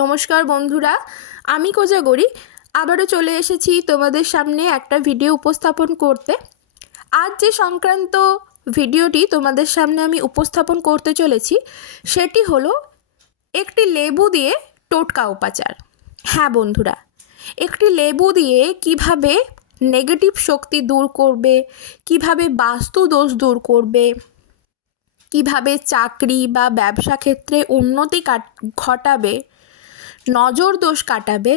নমস্কার বন্ধুরা, আমি কোজাগরি আবারও চলে এসেছি তোমাদের সামনে একটা ভিডিও উপস্থাপন করতে। আজ যে সংক্রান্ত ভিডিওটি তোমাদের সামনে আমি উপস্থাপন করতে চলেছি সেটি হলো একটি লেবু দিয়ে টোটকা উপাচার। হ্যাঁ বন্ধুরা, একটি লেবু দিয়ে কিভাবে নেগেটিভ শক্তি দূর করবে, কিভাবে বাস্তু দোষ দূর করবে, কিভাবে চাকরি বা ব্যবসা ক্ষেত্রে উন্নতি ঘটাবে, নজর দোষ কাটাবে,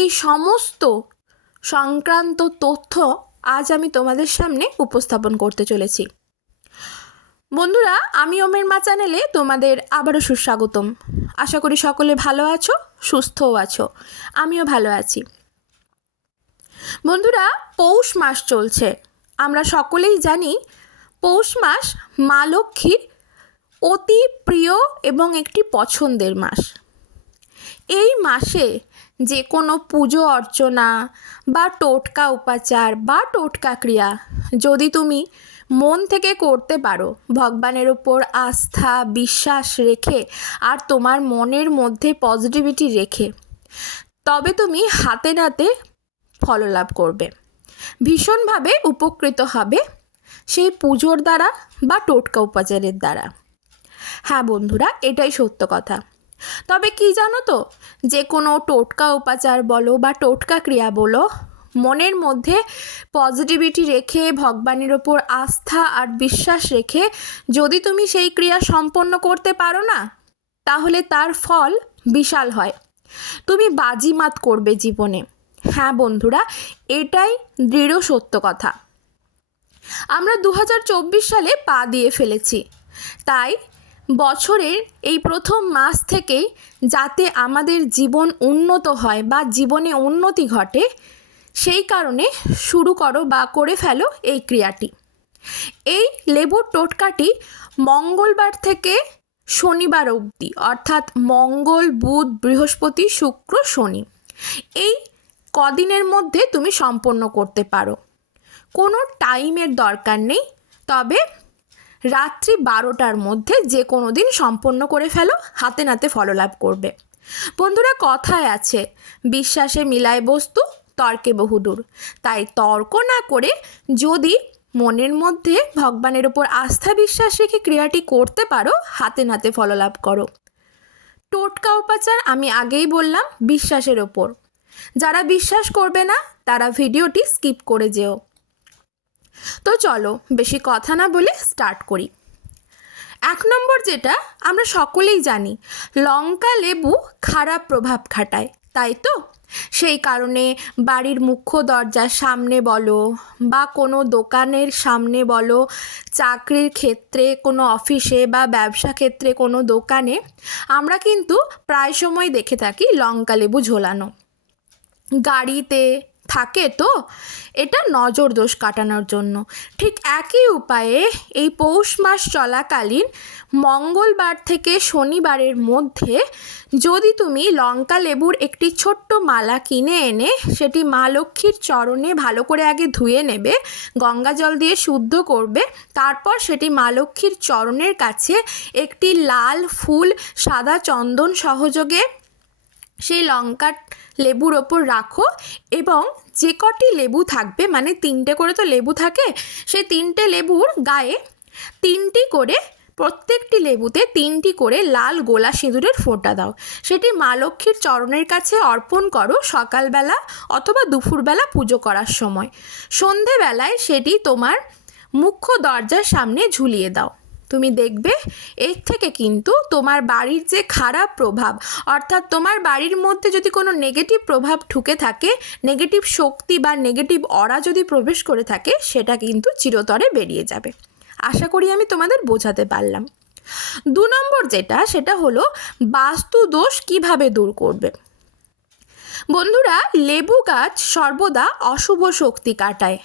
এই সমস্ত সংক্রান্ত তথ্য আজ আমি তোমাদের সামনে উপস্থাপন করতে চলেছি। বন্ধুরা, আমি ওমের মা চ্যানেলে তোমাদের আবারও সুস্বাগতম। আশা করি সকলে ভালো আছো, সুস্থও আছো। আমিও ভালো আছি। বন্ধুরা, পৌষ মাস চলছে। আমরা সকলেই জানি পৌষ মাস মা লক্ষ্মীর অতি প্রিয় এবং একটি পছন্দের মাস। এই মাসে যে কোনো পুজো অর্চনা বা টোটকা উপাচার বা টোটকা ক্রিয়া যদি তুমি মন থেকে করতে পারো, ভগবানের ওপর আস্থা বিশ্বাস রেখে আর তোমার মনের মধ্যে পজিটিভিটি রেখে, তবে তুমি হাতে নাতে ফললাভ করবে, ভীষণভাবে উপকৃত হবে সেই পুজোর দ্বারা বা টোটকা উপাচারের দ্বারা। হ্যাঁ বন্ধুরা, এটাই সত্য কথা। তবে কি জানো তো, যে কোনো টোটকা উপাচার বলো বা টোটকা ক্রিয়া বলো, মনের মধ্যে পজিটিভিটি রেখে ভগবানের ওপর আস্থা আর বিশ্বাস রেখে যদি তুমি সেই ক্রিয়া সম্পন্ন করতে পারো না, তাহলে তার ফল বিশাল হয়। তুমি বাজিমাত করবে জীবনে। হ্যাঁ বন্ধুরা, এটাই দৃঢ় সত্য কথা। আমরা 2024 সালে পা দিয়ে ফেলেছি, তাই বছরের এই প্রথম মাস থেকেই যাতে আমাদের জীবন উন্নত হয় বা জীবনে উন্নতি ঘটে, সেই কারণে শুরু করো বা করে ফেলো এই ক্রিয়াটি। এই লেবুর টোটকাটি মঙ্গলবার থেকে শনিবার অবধি, অর্থাৎ মঙ্গল বুধ বৃহস্পতি শুক্র শনি, এই কদিনের মধ্যে তুমি সম্পন্ন করতে পারো। কোনো টাইমের দরকার নেই, তবে রাত্রি 12টার মধ্যে যে কোনো দিন সম্পন্ন করে ফেলো, হাতে নাতে ফললাভ করবে। বন্ধুরা, কথায় আছে বিশ্বাসে মিলায় বস্তু, তর্কে বহুদূর। তাই তর্ক না করে যদি মনের মধ্যে ভগবানের ওপর আস্থা বিশ্বাস রেখে ক্রিয়াটি করতে পারো, হাতে নাতে ফললাভ করো। টোটকা উপাচার আমি আগেই বললাম বিশ্বাসের ওপর। যারা বিশ্বাস করবে না তারা ভিডিওটি স্কিপ করে যেও। তো চলো বেশি কথা না বলে স্টার্ট করি। 1 নম্বর, যেটা আমরা সকলেই জানি, লঙ্কা লেবু খারাপ প্রভাব খাটায়, তাই তো? সেই কারণে বাড়ির মুখ্য দরজার সামনে বলো বা কোনো দোকানের সামনে বলো, চাকরির ক্ষেত্রে কোনো অফিসে বা ব্যবসা ক্ষেত্রে কোনো দোকানে আমরা কিন্তু প্রায় সময় দেখে থাকি লঙ্কা লেবু ঝোলানো। গাড়িতে থাকে তো, এটা নজর দোষ কাটানোর জন্য। ঠিক একই উপায়ে এই পৌষ মাস চলাকালীন মঙ্গলবার থেকে শনিবারের মধ্যে যদি তুমি লঙ্কা লেবুর একটি ছোট্ট মালা কিনে এনে সেটি মা লক্ষ্মীর চরণে ভালো করে আগে ধুয়ে নেবে, গঙ্গা জল দিয়ে শুদ্ধ করবে, তারপর সেটি মা লক্ষ্মীর চরণের কাছে একটি লাল ফুল সাদা চন্দন সহযোগে সেই লঙ্কা লেবুর ওপর রাখো এবং যে কটি লেবু থাকবে, মানে 3টে করে তো লেবু থাকে, সেই 3টে লেবুর গায়ে 3টি করে, প্রত্যেকটি লেবুতে 3টি করে লাল গোলা সিঁদুরের ফোঁটা দাও। সেটি মা লক্ষ্মীর চরণের কাছে অর্পণ করো সকালবেলা অথবা দুপুরবেলা পুজো করার সময়। সন্ধেবেলায় সেটি তোমার মুখ্য দরজার সামনে ঝুলিয়ে দাও। তুমি দেখবে এর থেকে কিন্তু তোমার বাড়ির যে খারাপ প্রভাব, অর্থাৎ তোমার বাড়ির মধ্যে যদি কোনো নেগেটিভ প্রভাব ঢুকে থাকে, নেগেটিভ শক্তি বা নেগেটিভ অরা যদি প্রবেশ করে থাকে, সেটা কিন্তু চিরতরে বেরিয়ে যাবে। আশা করি আমি তোমাদের বোঝাতে পারলাম। 2 নম্বর যেটা, সেটা হলো বাস্তু দোষ কিভাবে দূর করবে। বন্ধুরা, লেবু গাছ সর্বদা অশুভ শক্তি কাটায়,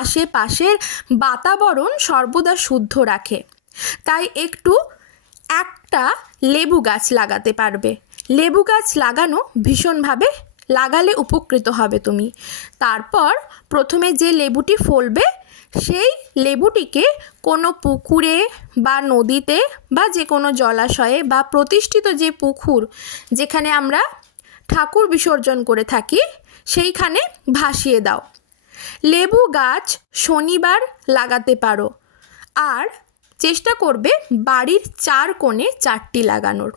আশেপাশের বাতাবরণ সর্বদা শুদ্ধ রাখে। তাই একটা লেবু গাছ লাগাতে পারবে। লেবু গাছ লাগানো ভীষণভাবে, লাগালে উপকৃত হবে তুমি। তারপর প্রথমে যে লেবুটি ফলবে সেই লেবুটিকে কোনো পুকুরে বা নদীতে বা যে কোনো জলাশয়ে বা প্রতিষ্ঠিত যে পুকুর যেখানে আমরা ঠাকুর বিসর্জন করে থাকি সেইখানে ভাসিয়ে দাও। লেবু গাছ শনিবার লাগাতে পারো, আর চেষ্টা করবে বাড়ির 4 কোণে 4টি লাগানোর।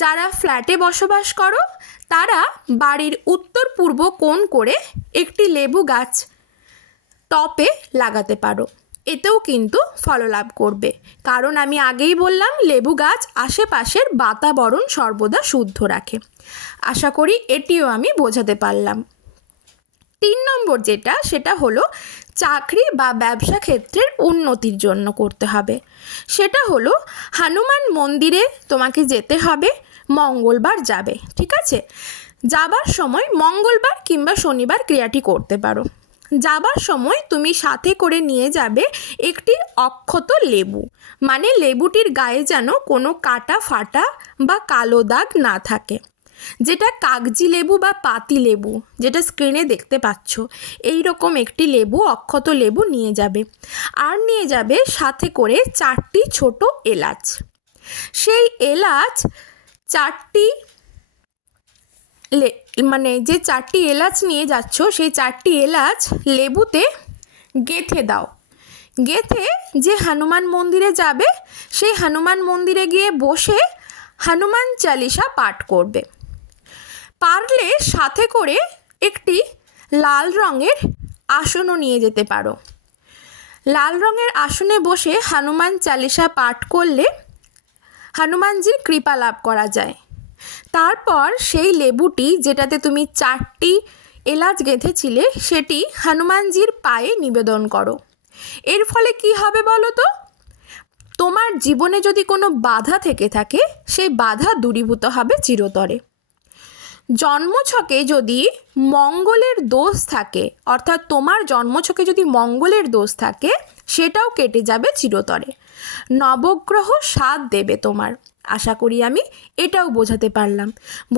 যারা ফ্ল্যাটে বসবাস করো তারা বাড়ির উত্তর পূর্ব কোণ করে একটি লেবু গাছ টপে লাগাতে পারো। এতেও কিন্তু ফললাভ করবে, কারণ আমি আগেই বললাম লেবু গাছ আশেপাশের বাতাবরণ সর্বদা শুদ্ধ রাখে। আশা করি এটিও আমি বোঝাতে পারলাম। 3 নম্বর যেটা, সেটা হলো চাকরি বা ব্যবসা ক্ষেত্রের উন্নতির জন্য করতে হবে। সেটা হলো হনুমান মন্দিরে তোমাকে যেতে হবে, মঙ্গলবার যাবে, ঠিক আছে? যাবার সময় মঙ্গলবার কিংবা শনিবার ক্রিয়াটি করতে পারো। যাবার সময় তুমি সাথে করে নিয়ে যাবে একটি অক্ষত লেবু, মানে লেবুটির গায়ে যেন কোনো কাটা ফাটা বা কালো দাগ না থাকে, যেটা কাগজি লেবু বা পাতি লেবু যেটা স্ক্রিনে দেখতে পাচ্ছ, এই রকম একটি লেবু, অক্ষত লেবু নিয়ে যাবে। আর নিয়ে যাবে সাথে করে 4টি ছোট এলাচ। সেই এলাচ 4টি মানে যে 4টি এলাচ নিয়ে যাচ্ছ সেই 4টি এলাচ লেবুতে গেঁথে দাও। গেঁথে যে হনুমান মন্দিরে যাবে সেই হনুমান মন্দিরে গিয়ে বসে হনুমান চালিসা পাঠ করবে। পারলে সাথে করে একটি লাল রঙের আসনও নিয়ে যেতে পারো। লাল রঙের আসনে বসে হনুমান চালিসা পাঠ করলে হনুমানজির কৃপা লাভ করা যায়। তারপর সেই লেবুটি যেটাতে তুমি 4টি এলাচ গেঁথেছিলে সেটি হনুমানজির পায়ে নিবেদন করো। এর ফলে কি হবে বলো তো? তোমার জীবনে যদি কোনো বাধা থেকে থাকে সেই বাধা দূরীভূত হবে চিরতরে। জন্মছকে যদি মঙ্গলের দোষ থাকে, অর্থাৎ তোমার জন্মছকে যদি মঙ্গলের দোষ থাকে, সেটাও কেটে যাবে চিরতরে। নবগ্রহ সাথ দেবে তোমার। আশা করি আমি এটাও বোঝাতে পারলাম।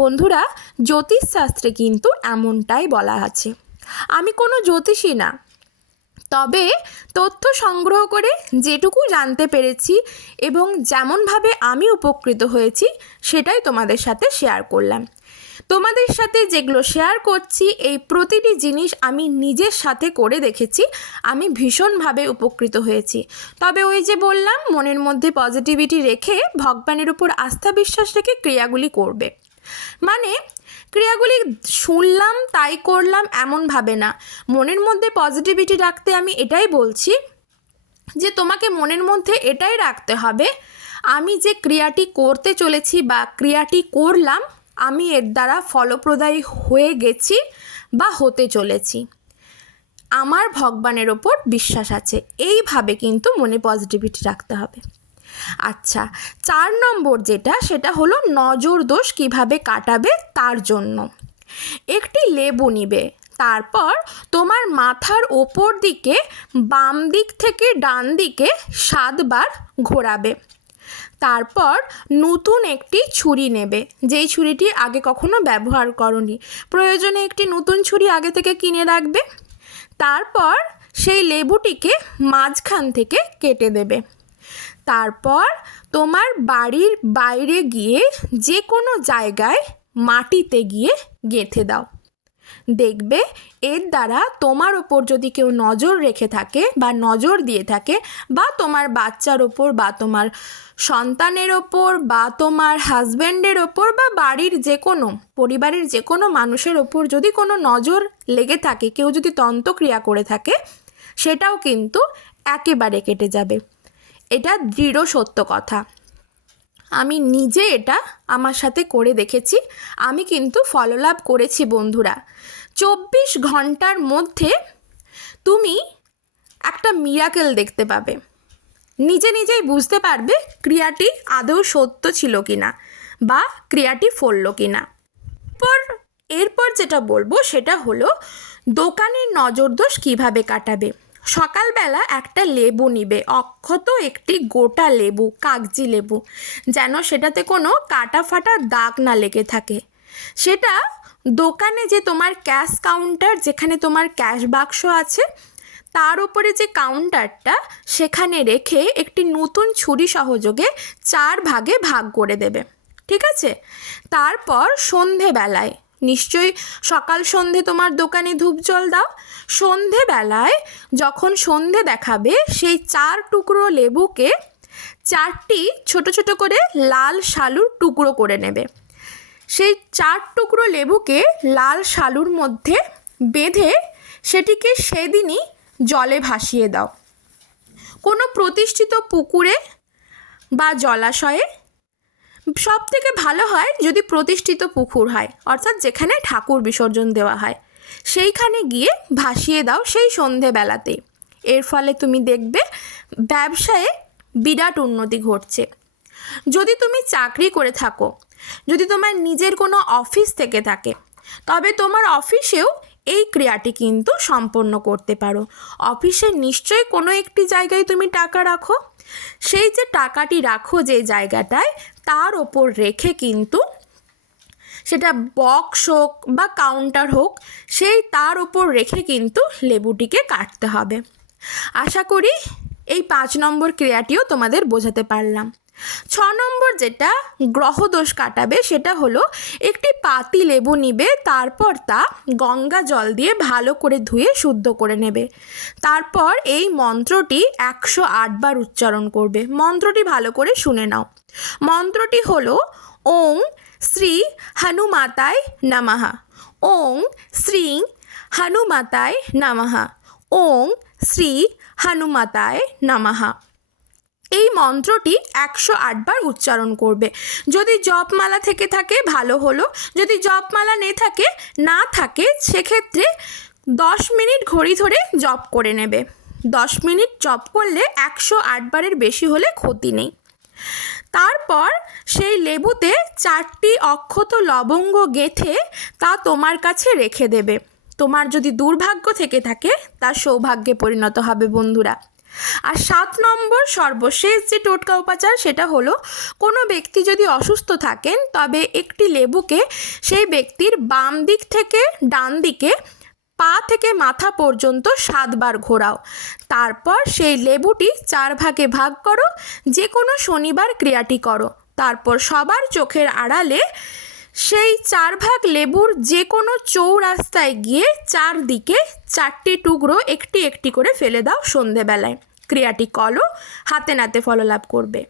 বন্ধুরা, জ্যোতিষশাস্ত্রে কিন্তু এমনটাই বলা আছে। আমি কোনো জ্যোতিষী না, তবে তথ্য সংগ্রহ করে যেটুকু জানতে পেরেছি এবং যেমনভাবে আমি উপকৃত হয়েছি সেটাই তোমাদের সাথে শেয়ার করলাম। তোমাদের সাথে যেগুলো শেয়ার করছি এই প্রতিটি জিনিস আমি নিজের সাথে করে দেখেছি, আমি ভীষণভাবে উপকৃত হয়েছি। তবে ওই যে বললাম, মনের মধ্যে পজিটিভিটি রেখে ভগবানের উপর আস্থা বিশ্বাস রেখে ক্রিয়াগুলি করবে। মানে ক্রিয়াগুলি শুনলাম তাই করলাম এমনভাবে না, মনের মধ্যে পজিটিভিটি রাখতে আমি এটাই বলছি যে তোমাকে মনের মধ্যে এটাই রাখতে হবে, আমি যে ক্রিয়াটি করতে চলেছি বা ক্রিয়াটি করলাম আমি এর দ্বারা ফলপ্রদায়ী হয়ে গেছি বা হতে চলেছি, আমার ভগবানের ওপর বিশ্বাস আছে। এইভাবে কিন্তু মনে পজিটিভিটি রাখতে হবে। আচ্ছা, 4 নম্বর যেটা, সেটা হলো নজর দোষ কিভাবে কাটাবে তার জন্য। একটি লেবু নিবে, তারপর তোমার মাথার ওপর দিকে বাম দিক থেকে ডান দিকে 7 বার ঘোরাবে। তারপর নতুন একটি ছুরি নেবে, যেই ছুরিটি আগে কখনো ব্যবহার করনি, প্রয়োজনে একটি নতুন ছুরি আগে থেকে কিনে রাখবে। তারপর সেই লেবুটিকে মাঝখান থেকে কেটে দেবে। তারপর তোমার বাড়ির বাইরে গিয়ে যে কোনো জায়গায় মাটিতে গিয়ে গেঁথে দাও। দেখবে এর দ্বারা তোমার ওপর যদি কেউ নজর রেখে থাকে বা নজর দিয়ে থাকে, বা তোমার বাচ্চার ওপর বা তোমার সন্তানের ওপর বা তোমার হাজব্যান্ডের ওপর বা বাড়ির যে কোনো পরিবারের যে কোনো মানুষের ওপর যদি কোনো নজর লেগে থাকে, কেউ যদি তন্ত্রক্রিয়া করে থাকে, সেটাও কিন্তু একেবারে কেটে যাবে। এটা দৃঢ় সত্য কথা। আমি নিজে এটা আমার সাথে করে দেখেছি, আমি কিন্তু ফললাভ করেছি বন্ধুরা। 24 ঘন্টার মধ্যে তুমি একটা মিরাকেল দেখতে পাবে, নিজে নিজেই বুঝতে পারবে ক্রিয়াটি আদৌ সত্য ছিল কিনা বা ক্রিয়াটি ফলল কিনা। এরপর যেটা বলবো সেটা হলো দোকানের নজরদোষ কিভাবে কাটাবে। সকালবেলা একটা লেবু নিবে, অক্ষত একটি গোটা লেবু, কাগজি লেবু, যেন সেটাতে কোনো কাটা ফাটা দাগ না লেগে থাকে। সেটা দোকানে যে তোমার ক্যাশ কাউন্টার, যেখানে তোমার ক্যাশ বাক্স আছে, তার উপরে যে কাউন্টারটা সেখানে রেখে একটি নতুন ছুরি সহযোগে 4 ভাগে ভাগ করে দেবে। ঠিক আছে? তারপর সন্ধেবেলায়, নিশ্চয়ই সকাল সন্ধে তোমার দোকানে ধূপ জল দাও, সন্ধেবেলায় যখন সন্ধে দেখাবে সেই 4 টুকরো লেবুকে 4টি ছোট ছোট করে লাল শালুর টুকরো করে নেবে। সেই 4 টুকরো লেবুকে লাল শালুর মধ্যে বেঁধে সেটিকে সেদিনই জলে ভাসিয়ে দাও। কোনো প্রতিষ্ঠিত পুকুরে বা জলাশয়ে, সব থেকে ভালো হয় যদি প্রতিষ্ঠিত পুকুর হয়, অর্থাৎ যেখানে ঠাকুর বিসর্জন দেওয়া হয়, সেইখানে গিয়ে ভাসিয়ে দাও সেই সন্ধেবেলাতে। এর ফলে তুমি দেখবে ব্যবসায়ে বিরাট উন্নতি ঘটছে। যদি তুমি চাকরি করে থাকো, যদি তোমার নিজের কোনো অফিস থেকে থাকে, তবে তোমার অফিসেও এই ক্রিয়াটি কিন্তু সম্পন্ন করতে পারো। অফিসে নিশ্চয়ই কোনো একটি জায়গায় তুমি টাকা রাখো, সেই যে টাকাটি রাখো যে জায়গাটায়, তার ওপর রেখে কিন্তু, সেটা বক্স হোক বা কাউন্টার হোক, সেই তার ওপর রেখে কিন্তু লেবুটিকে কাটতে হবে। আশা করি এই 5 নম্বর ক্রিয়াটিও তোমাদের বোঝাতে পারলাম। 6 নম্বর যেটা গ্রহদোষ কাটাবে সেটা হলো একটি পাতি লেবু নিবে, তারপর তা গঙ্গা জল দিয়ে ভালো করে ধুয়ে শুদ্ধ করে নেবে। তারপর এই মন্ত্রটি 108 বার উচ্চারণ করবে। মন্ত্রটি ভালো করে শুনে নাও। মন্ত্রটি হলো ওং শ্রী হনুমাতায় নমঃ, ওং শ্রী হনুমাতায় নমঃ, ওং শ্রী হনুমাতায় নমঃ। এই মন্ত্রটি 108 বার উচ্চারণ করবে। যদি জপমালা থেকে থাকে ভালো হলো, যদি জপমালা না থাকে সেক্ষেত্রে 10 মিনিট ঘড়ি ধরে জপ করে নেবে। 10 মিনিট জপ করলে 108 বারের বেশি হলে ক্ষতি নেই। তারপর সেই লেবুতে 4টি অক্ষত লবঙ্গ গেঁথে তা তোমার কাছে রেখে দেবে। তোমার যদি দুর্ভাগ্য থেকে থাকে তা সৌভাগ্যে পরিণত হবে বন্ধুরা। আর 7 নম্বর সর্বশেষ যে টোটকা উপাচার সেটা হলো, কোনো ব্যক্তি যদি অসুস্থ থাকেন তবে একটি লেবুকে সেই ব্যক্তির বাম দিক থেকে ডান দিকে পা থেকে মাথা পর্যন্ত 7 বার ঘোরাও। তারপর সেই লেবুটি 4 ভাগে ভাগ করো, যে কোনো শনিবার ক্রিয়াটি করো। তারপর সবার চোখের আড়ালে সেই 4 ভাগ লেবুর যে কোনো চৌরাস্তায় গিয়ে 4 দিকে 4টি টুকরো একটি একটি করে ফেলে দাও সন্ধেবেলায়। ক্রিয়াটি করো, হাতে নাতে ফললাভ করবে।